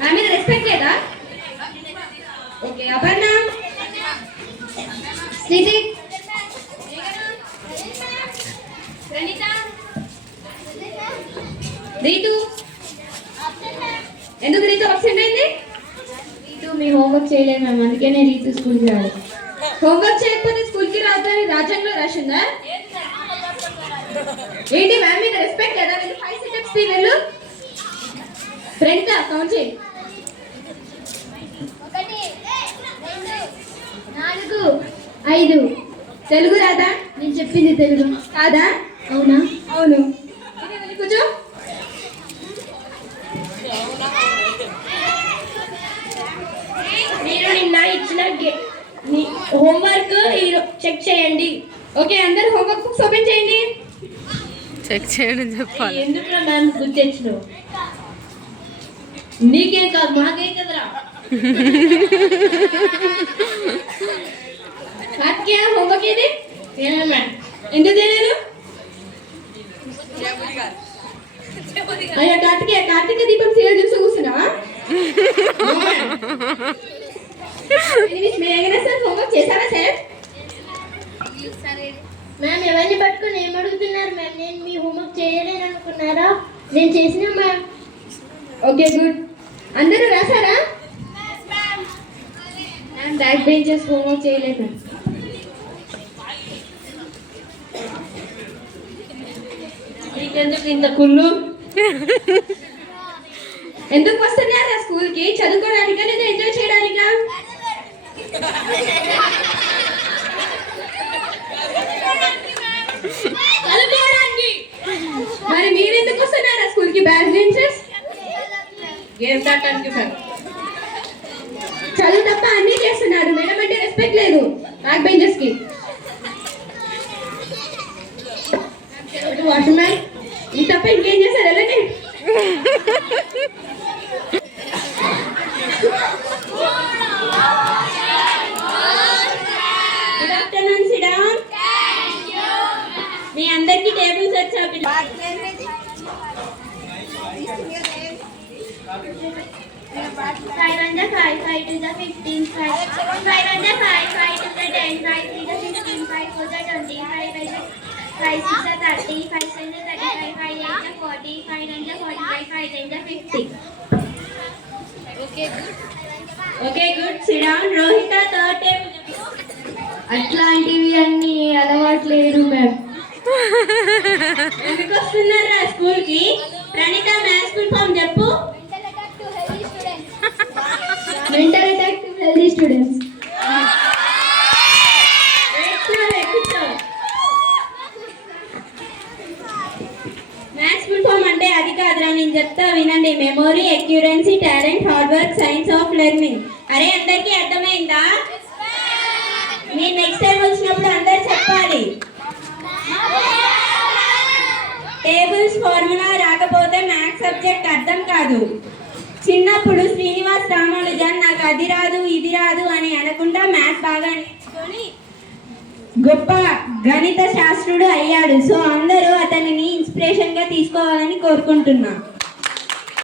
నా మీద రెస్పెక్ట్ లేదా? ఓకే అపర్ణ, స్థితి, ప్రణీత, రీతు. ఎందుకు రీతు అబ్సెంట్ అయింది? రీతు మీ హోంవర్క్ చేయలేదు మ్యామ్, అందుకనే రీతు స్కూల్కి రాదు. హోంవర్క్ చేయకపోతే స్కూల్కి రావద్దని రాజ్యాంగంలో రాసిందా? ఏంటి మ్యామ్ మీద రెస్పెక్ట్ లేదా? 5 సెటప్స్ తీ వెళ్ళు. ప్రణీత కౌంట్ చేయి. 1 2 4 5. తెలుగు రాదా? నేను చెప్పింది తెలుగు కాదా? అవునా? అవును. కూర్చో. మీరు నిన్న ఇచ్చిన హోంవర్క్ చెక్ చేయండి. ఓకే అందరు హోంవర్క్ బుక్స్ ఓపెన్ చేయండి. చెక్ చేయడం చెప్పాలి. ఎందుకు మ్యామ్ గుర్తించను? నీకేం కాదు మాకేం కదరా. కార్తికేయ హోంవర్క్ ఏది? మ్యామ్ ఎందుకు తెలియదు? అయ్యా కార్తికేయ, కార్తీక దీపం సీరియల్ చూసి కూర్చున్నావా? సార్ హోంవర్క్ చేశారా సార్? మ్యామ్ ఎవరిని పట్టుకొని ఏం అడుగుతున్నారు మ్యామ్? నేను మీ హోంవర్క్ చేయలేను అనుకున్నారా? నేను చేసిన మ్యామ్. Okay good. అందరూ రాసారా? మ్యామ్ బ్యాక్ బెంచెస్ హోంవర్క్ చేయలేదు. నీకెందుకు ఇంత కుళ్ళు? ఎందుకు వస్తున్నారా స్కూల్కి? చదువుకోవడానికా లేదా ఎంజాయ్ చేయడానికా? చదువుకోవడానికి. మరి మీరు ఎందుకు వస్తున్నారా స్కూల్కి? బ్యాక్ బెంచెస్ గేమ్ ఆడటానికి సార్. చదువు తప్ప అన్నీ చేస్తున్నారు. మేడం అంటే రెస్పెక్ట్ లేదు బ్యాక్ బెంచెస్ కి. వాచ్మ్యాన్ ఈ తప్ప ఇంకేం చేశారు? వెళ్ళండి. Good afternoon, sit down. మీ అందరికి టేబుల్స్ వచ్చా? Five and the 5, 5 to the 15, 5 and the 5, 5 to the 10, 5 to the 15, 5 to the 20, 5 6 the 30, 5 7 the 35, 5 8 the 40, 5 9 the 45, 5 10 the 50. Okay good. Sit down. Rohita third table. అట్లాంటివి అన్ని అలవాటు లేదు మ్యామ్. ఎందుకు వస్తున్నారా స్కూల్ కి? ప్రణీత మ్యాథ్స్ ఫుల్ ఫామ్ చెప్పు. Mental attack to healthy students. Maths full form అంటే అది కాదురా, నేను చెప్తా వినండి. Memory, accuracy, talent, hard work, science of learning. అరే అందరికీ అర్థమైందా? నేను నెక్స్ట్ టైం వచ్చినప్పుడు అందరు చెప్పాలి. టేబుల్స్ ఫార్ములా రాకపోతే మ్యాథ్స్ సబ్జెక్ట్ అర్థం కాదు. చిన్నప్పుడు శ్రీనివాస్ రామానుజన్ నాకు అది రాదు ఇది రాదు అని అనకుండా మ్యాథ్స్ బాగా నేర్చుకొని గొప్ప గణిత శాస్త్రుడు అయ్యాడు. సో అందరూ అతనిని ఇన్స్పిరేషన్ గా తీసుకోవాలని కోరుకుంటున్నా.